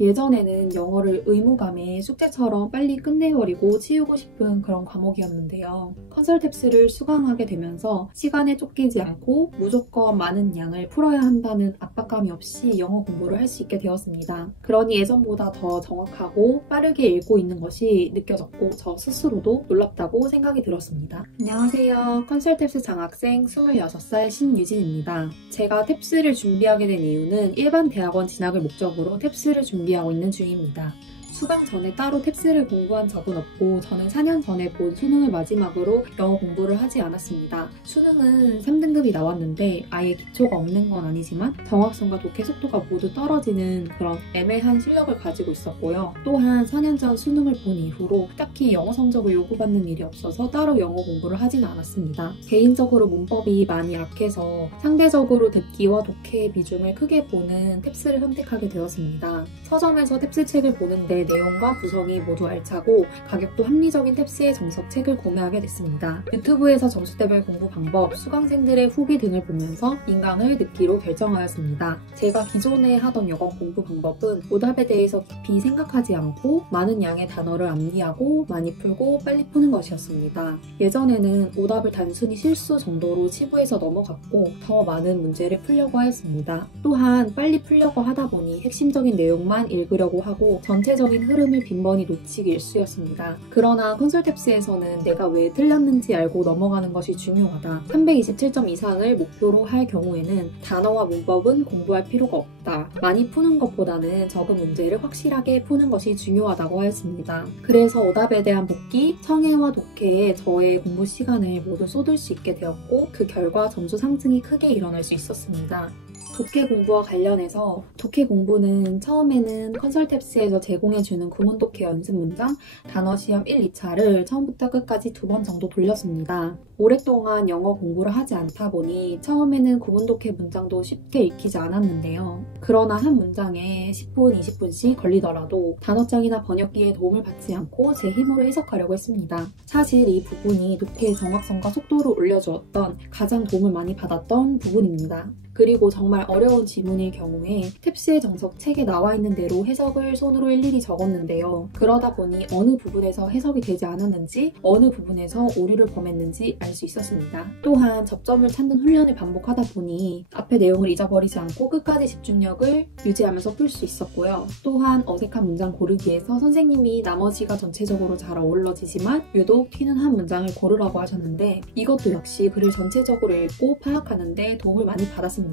예전에는 영어를 의무감에 숙제처럼 빨리 끝내버리고 치우고 싶은 그런 과목이었는데요. 컨설탭스를 수강하게 되면서 시간에 쫓기지 않고 무조건 많은 양을 풀어야 한다는 압박감이 없이 영어 공부를 할 수 있게 되었습니다. 그러니 예전보다 더 정확하고 빠르게 읽고 있는 것이 느껴졌고 저 스스로도 놀랍다고 생각이 들었습니다. 안녕하세요. 컨설탭스 장학생 26살 신유진입니다. 제가 탭스를 준비하게 된 이유는 일반 대학원 진학을 목적으로 탭스를 준비하고 있는 중입니다. 수강 전에 따로 탭스를 공부한 적은 없고 저는 4년 전에 본 수능을 마지막으로 영어 공부를 하지 않았습니다. 수능은 3등급이 나왔는데 아예 기초가 없는 건 아니지만 정확성과 독해 속도가 모두 떨어지는 그런 애매한 실력을 가지고 있었고요. 또한 4년 전 수능을 본 이후로 딱히 영어 성적을 요구받는 일이 없어서 따로 영어 공부를 하지는 않았습니다. 개인적으로 문법이 많이 약해서 상대적으로 듣기와 독해의 비중을 크게 보는 탭스를 선택하게 되었습니다. 서점에서 탭스 책을 보는데 내용과 구성이 모두 알차고 가격도 합리적인 탭스의 정석 책을 구매하게 됐습니다. 유튜브에서 점수대별 공부 방법, 수강생들의 후기 등을 보면서 인강을 듣기로 결정하였습니다. 제가 기존에 하던 영어 공부 방법은 오답에 대해서 깊이 생각하지 않고 많은 양의 단어를 암기하고 많이 풀고 빨리 푸는 것이었습니다. 예전에는 오답을 단순히 실수 정도로 치부해서 넘어갔고 더 많은 문제를 풀려고 하였습니다. 또한 빨리 풀려고 하다 보니 핵심적인 내용만 읽으려고 하고 전체적인 흐름을 빈번히 놓치기 일쑤였습니다. 그러나 컨설탭스에서는 내가 왜 틀렸는지 알고 넘어가는 것이 중요하다. 327점 이상을 목표로 할 경우에는 단어와 문법은 공부할 필요가 없다. 많이 푸는 것보다는 적은 문제를 확실하게 푸는 것이 중요하다고 하였습니다. 그래서 오답에 대한 복기, 청해와 독해에 저의 공부 시간을 모두 쏟을 수 있게 되었고 그 결과 점수 상승이 크게 일어날 수 있었습니다. 독해 공부와 관련해서 독해 공부는 처음에는 컨설탭스에서 제공해주는 구문 독해 연습 문장, 단어 시험 1, 2차를 처음부터 끝까지 2번 정도 돌렸습니다. 오랫동안 영어 공부를 하지 않다 보니 처음에는 구문 독해 문장도 쉽게 익히지 않았는데요. 그러나 한 문장에 10분, 20분씩 걸리더라도 단어장이나 번역기의 도움을 받지 않고 제 힘으로 해석하려고 했습니다. 사실 이 부분이 독해의 정확성과 속도를 올려주었던 가장 도움을 많이 받았던 부분입니다. 그리고 정말 어려운 지문일 경우에 탭스의 정석 책에 나와 있는 대로 해석을 손으로 일일이 적었는데요. 그러다 보니 어느 부분에서 해석이 되지 않았는지 어느 부분에서 오류를 범했는지 알 수 있었습니다. 또한 접점을 찾는 훈련을 반복하다 보니 앞의 내용을 잊어버리지 않고 끝까지 집중력을 유지하면서 풀 수 있었고요. 또한 어색한 문장 고르기에서 선생님이 나머지가 전체적으로 잘 어우러지지만 유독 튀는 한 문장을 고르라고 하셨는데 이것도 역시 글을 전체적으로 읽고 파악하는 데 도움을 많이 받았습니다.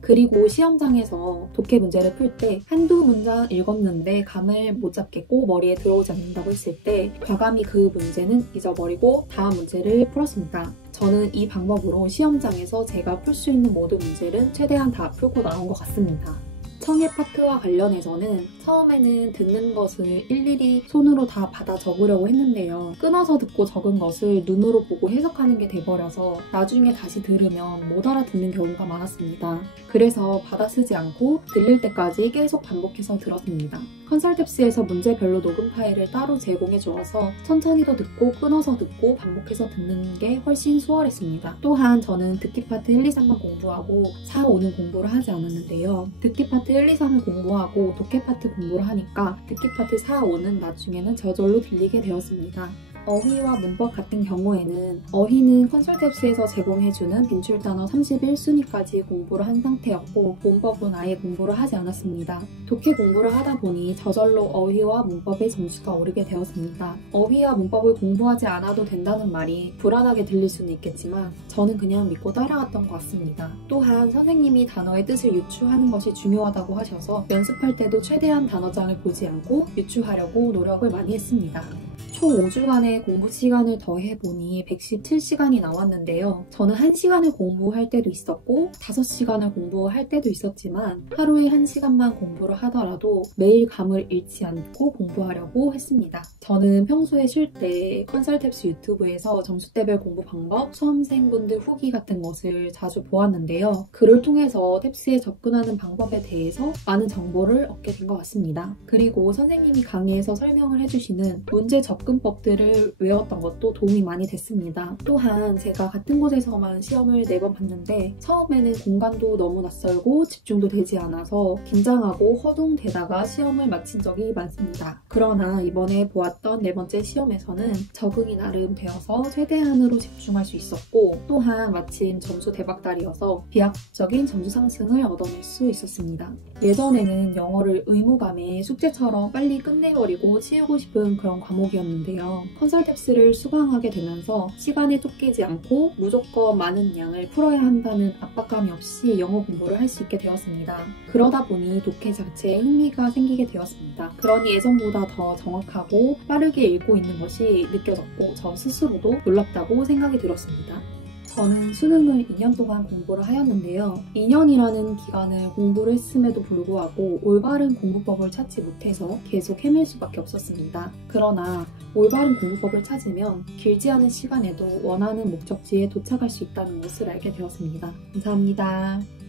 그리고 시험장에서 독해 문제를 풀 때 한두 문장 읽었는데 감을 못 잡겠고 머리에 들어오지 않는다고 했을 때 과감히 그 문제는 잊어버리고 다음 문제를 풀었습니다. 저는 이 방법으로 시험장에서 제가 풀 수 있는 모든 문제를 최대한 다 풀고 나온 것 같습니다. 청해 파트와 관련해서는 처음에는 듣는 것을 일일이 손으로 다 받아 적으려고 했는데요. 끊어서 듣고 적은 것을 눈으로 보고 해석하는 게 돼버려서 나중에 다시 들으면 못 알아듣는 경우가 많았습니다. 그래서 받아 쓰지 않고 들릴 때까지 계속 반복해서 들었습니다. 컨설탭스에서 문제별로 녹음 파일을 따로 제공해 주어서 천천히도 듣고 끊어서 듣고 반복해서 듣는 게 훨씬 수월했습니다. 또한 저는 듣기 파트 1, 2, 3만 공부하고 4, 5는 공부를 하지 않았는데요. 듣기 파트 1, 2, 3을 공부하고 독해 파트 공부를 하니까 듣기 파트 4, 5는 나중에는 저절로 들리게 되었습니다. 어휘와 문법 같은 경우에는 어휘는 컨설탭스에서 제공해주는 빈출단어 31순위까지 공부를 한 상태였고 문법은 아예 공부를 하지 않았습니다. 독해 공부를 하다 보니 저절로 어휘와 문법의 점수가 오르게 되었습니다. 어휘와 문법을 공부하지 않아도 된다는 말이 불안하게 들릴 수는 있겠지만 저는 그냥 믿고 따라갔던 것 같습니다. 또한 선생님이 단어의 뜻을 유추하는 것이 중요하다고 하셔서 연습할 때도 최대한 단어장을 보지 않고 유추하려고 노력을 많이 했습니다. 총 5주간의 공부 시간을 더해보니 117시간이 나왔는데요. 저는 1시간을 공부할 때도 있었고 5시간을 공부할 때도 있었지만 하루에 1시간만 공부를 하더라도 매일 감을 잃지 않고 공부하려고 했습니다. 저는 평소에 쉴 때 컨설탭스 유튜브에서 점수대별 공부 방법, 수험생분들 후기 같은 것을 자주 보았는데요. 글을 통해서 탭스에 접근하는 방법에 대해서 많은 정보를 얻게 된 것 같습니다. 그리고 선생님이 강의에서 설명을 해주시는 문제 접근 접근법들을 외웠던 것도 도움이 많이 됐습니다. 또한 제가 같은 곳에서만 시험을 4번 봤는데 처음에는 공간도 너무 낯설고 집중도 되지 않아서 긴장하고 허둥대다가 시험을 마친 적이 많습니다. 그러나 이번에 보았던 4번째 시험에서는 적응이 나름 되어서 최대한으로 집중할 수 있었고 또한 마침 점수 대박달이어서 비약적인 점수 상승을 얻어낼 수 있었습니다. 예전에는 영어를 의무감에 숙제처럼 빨리 끝내버리고 치우고 싶은 그런 과목이었는데요. 컨설탭스를 수강하게 되면서 시간에 쫓기지 않고 무조건 많은 양을 풀어야 한다는 압박감이 없이 영어 공부를 할 수 있게 되었습니다. 그러다 보니 독해 자체에 흥미가 생기게 되었습니다. 그러니 예전보다 더 정확하고 빠르게 읽고 있는 것이 느껴졌고 저 스스로도 놀랍다고 생각이 들었습니다. 저는 수능을 2년 동안 공부를 하였는데요. 2년이라는 기간을 공부를 했음에도 불구하고 올바른 공부법을 찾지 못해서 계속 헤맬 수밖에 없었습니다. 그러나 올바른 공부법을 찾으면 길지 않은 시간에도 원하는 목적지에 도착할 수 있다는 것을 알게 되었습니다. 감사합니다.